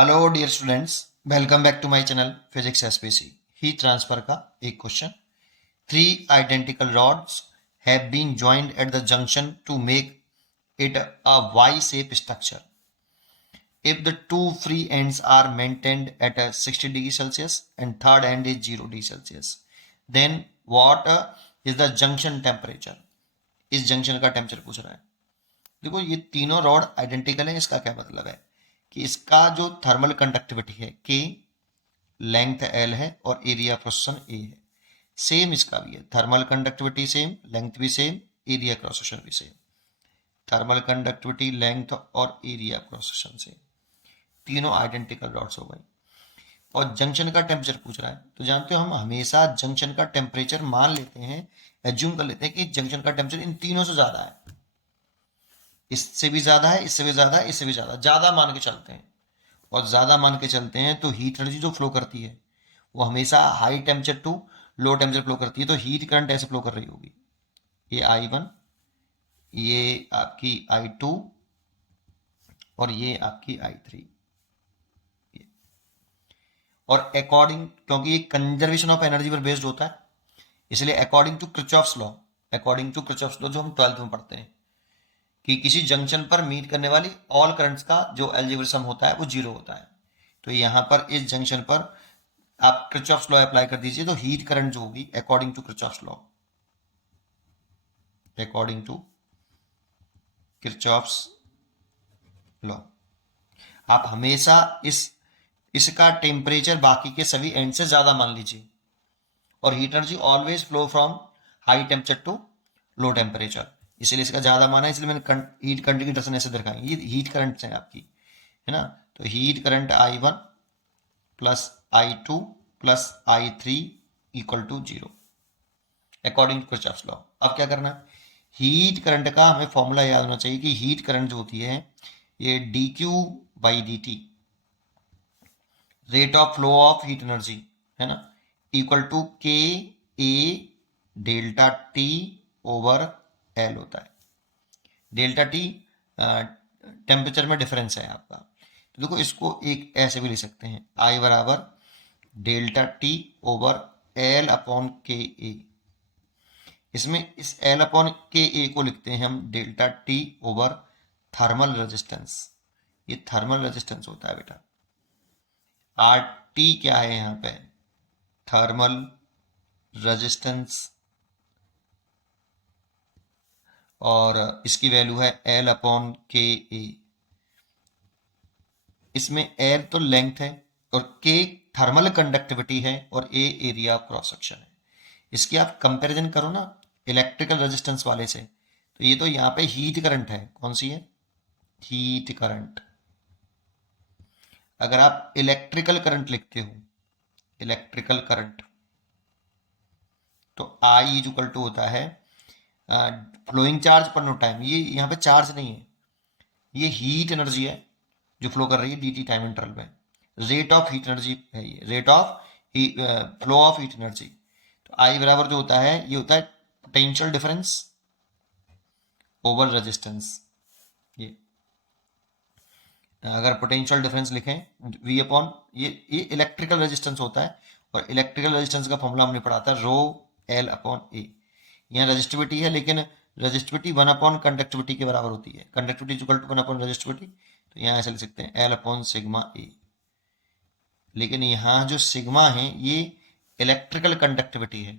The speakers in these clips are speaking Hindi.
Hello dear students, welcome back to my channel physics SPC. Heat transfer का एक question. Three identical rods have been joined at the junction to make it a Y shape structure. If the two free ends are maintained at 60 degree Celsius and third end is 0 degree Celsius, then what is the junction temperature. इस जंक्शन का टेम्परेचर पूछ रहा है। देखो, ये तीनों रॉड आइडेंटिकल है। इसका क्या मतलब है कि इसका जो थर्मल कंडक्टिविटी है के, लेंथ एल है और एरिया क्रॉस सेक्शन ए है। सेम इसका भी है, थर्मल कंडक्टिविटी सेम, लेंथ भी सेम, एरिया क्रॉस सेक्शन भी सेम। थर्मल कंडक्टिविटी, लेंथ और एरिया क्रॉस सेक्शन सेम, तीनों आइडेंटिकल रॉड्स हो गए। और जंक्शन का टेम्परेचर पूछ रहा है, तो जानते हो हम हमेशा जंक्शन का टेम्परेचर मान लेते हैं, एज्यूम कर लेते हैं कि जंक्शन का टेम्परेचर इन तीनों से ज्यादा है। इससे भी ज्यादा है, इससे भी ज्यादा है, इससे भी ज्यादा, ज्यादा मान के चलते हैं। और ज़्यादा मान के चलते हैं तो हीट एनर्जी जो फ्लो करती है वो हमेशा high temperature to low temperature flow करती है। तो हीट करंट ऐसे फ्लो कर रही होगी, ये I1, ये आपकी I2 और ये आपकी I3। और अकॉर्डिंग, क्योंकि ये कंजर्वेशन ऑफ एनर्जी पर बेस्ड होता है, इसलिए according to Kirchhoff's law, according to Kirchhoff's law जो हम 12th में पढ़ते हैं कि किसी जंक्शन पर मीट करने वाली ऑल करंट्स का जो अलजेब्रिक सम होता है वो जीरो होता है। तो यहाँ पर इस जंक्शन पर आप किरचॉफ्स लॉ अप्लाई कर दीजिए, तो हीट करंट जो होगी according to Kirchhoff's law, according to Kirchhoff's law, आप हमेशा इसका टेम्परेचर बाकी के सभी एंड से ज्यादा मान लीजिए। और heat energy always flow from high temperature to low temperature, इसलिए इसका ज्यादा माना है, इसलिए मैंने हीट करंट की दर्शन ऐसे दिखाई। ये हीट करंट है आपकी, है ना। तो heat current I1 plus I2 plus I3 equal to 0 according to Kirchhoff's law. अब क्या करना है, हीट करंट का हमें फॉर्मूला याद होना चाहिए कि हीट करंट जो होती है ये dQ/dt, rate of flow of heat energy, है ना, equal to KA delta T over L होता है। डेल्टा T टेम्परेचर में डिफरेंस है आपका। तो देखो, इसको एक ऐसे भी लिख सकते हैं, I बराबर delta T over L upon KA। इसमें इस L अपॉन के ए को लिखते हैं हम delta T over thermal resistance. ये थर्मल रेजिस्टेंस होता है बेटा। आर टी क्या है यहाँ पे, थर्मल रेजिस्टेंस, और इसकी वैल्यू है L अपॉन के ए। इसमें L तो लेंथ है और K थर्मल कंडक्टिविटी है और A एरिया क्रॉस सेक्शन है। इसकी आप कंपैरिजन करो ना इलेक्ट्रिकल रेजिस्टेंस वाले से, तो ये तो यहाँ पे हीट करंट है, कौन सी है, हीट करंट। अगर आप इलेक्ट्रिकल करंट लिखते हो, इलेक्ट्रिकल करंट, तो आई इज इक्वल टू होता है फ्लोइंग चार्ज पर नो टाइम। ये यहाँ पे चार्ज नहीं है, ये हीट एनर्जी है जो फ्लो कर रही है dt टाइम इंटरवल में। रेट ऑफ हीट एनर्जी है, ये rate of flow of heat energy. तो आई बराबर जो होता है ये होता है पोटेंशियल डिफरेंस ओवर रेजिस्टेंस। ये अगर पोटेंशियल डिफरेंस लिखें वी अपॉन, ये इलेक्ट्रिकल रेजिस्टेंस होता है, और इलेक्ट्रिकल रेजिस्टेंस का फॉर्मूला हमने पढ़ा था रो एल अपॉन ए। यहाँ रेजिस्टिविटी है, लेकिन रेजिस्टिविटी 1 अपॉन कंडक्टिविटी के बराबर होती है, conductivity equal to 1 upon resistivity. तो यहाँ ऐसे लिख सकते हैं एल अपॉन सिग्मा ए। लेकिन यहाँ जो सिग्मा है ये इलेक्ट्रिकल कंडक्टिविटी है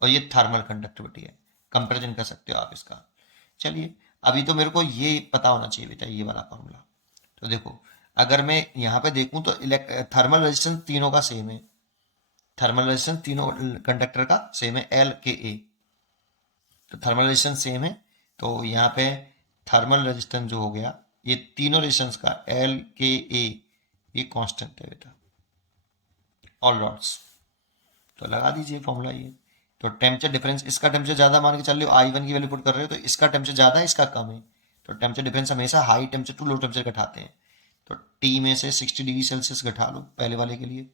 और ये थर्मल कंडक्टिविटी है, कंपेरिजन कर सकते हो आप इसका। चलिए, अभी तो मेरे को ये पता होना चाहिए बेटा, ये वाला फॉर्मूला। तो देखो, अगर मैं यहाँ पे देखूं तो थर्मल रेजिस्टेंस तीनों का सेम है, थर्मल रेजिस्टेंस तीनों कंडक्टर का सेम है एल के ए। तो थर्मल रेजिस्टेंस सेम है, तो यहाँ पे थर्मल रेजिस्टेंस जो हो गया ये तीनों रेजिस्टेंस का एल के ए, ये कांस्टेंट है बेटा, ऑल रॉड्स। तो लगा दीजिए फॉर्मूला ये। तो टेम्परेचर डिफरेंस, इसका टेम्परेचर ज्यादा मान के चल रहे हो, I1 की वैल्यू पुट कर रहे हो, तो इसका टेम्परेचर ज्यादा है, इसका कम है। तो टेम्परेचर डिफरेंस हमेशा high temperature to low temperature घटाते हैं। तो T में से 60 डिग्री सेल्सियस घटा लो पहले वाले के लिए,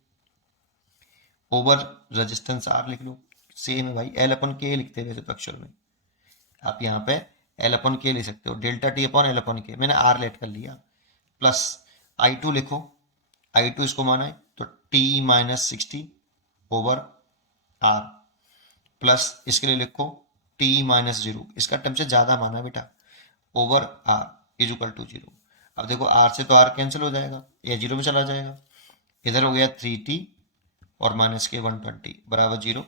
ओवर रेजिस्टेंस R लिख लो। सेम है भाई, L अपन के लिखते हैं वैसे तो अक्षर में, आप यहाँ पे L अपन के लिख सकते हो, डेल्टा T अपॉन L अपन के, मैंने R लेट कर लिया, प्लस I2 लिखो, I2 इसको माना है तो T minus 60 over R plus इसके लिए लिखो T माइनस 0, इसका टेम्परेचर ज़्यादा माना है बेटा, over R is equal to 0। अब देखो R से तो R कैंसिल हो जाएगा या 0 में चला जाएगा, इधर हो गया 3T और माइनस के 120 बराबर 0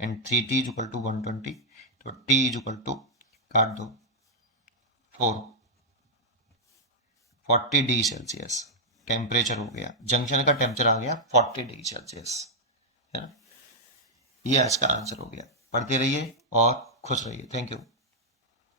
and 3T is equal to 120, तो T इज इक्वल टू काट दो 40 डिग्री सेल्सियस टेम्परेचर हो गया, जंक्शन का टेम्परेचर आ गया 40 डिग्री सेल्सियस, है ना। ये आज का आंसर हो गया। पढ़ते रहिए और खुश रहिए। Thank you.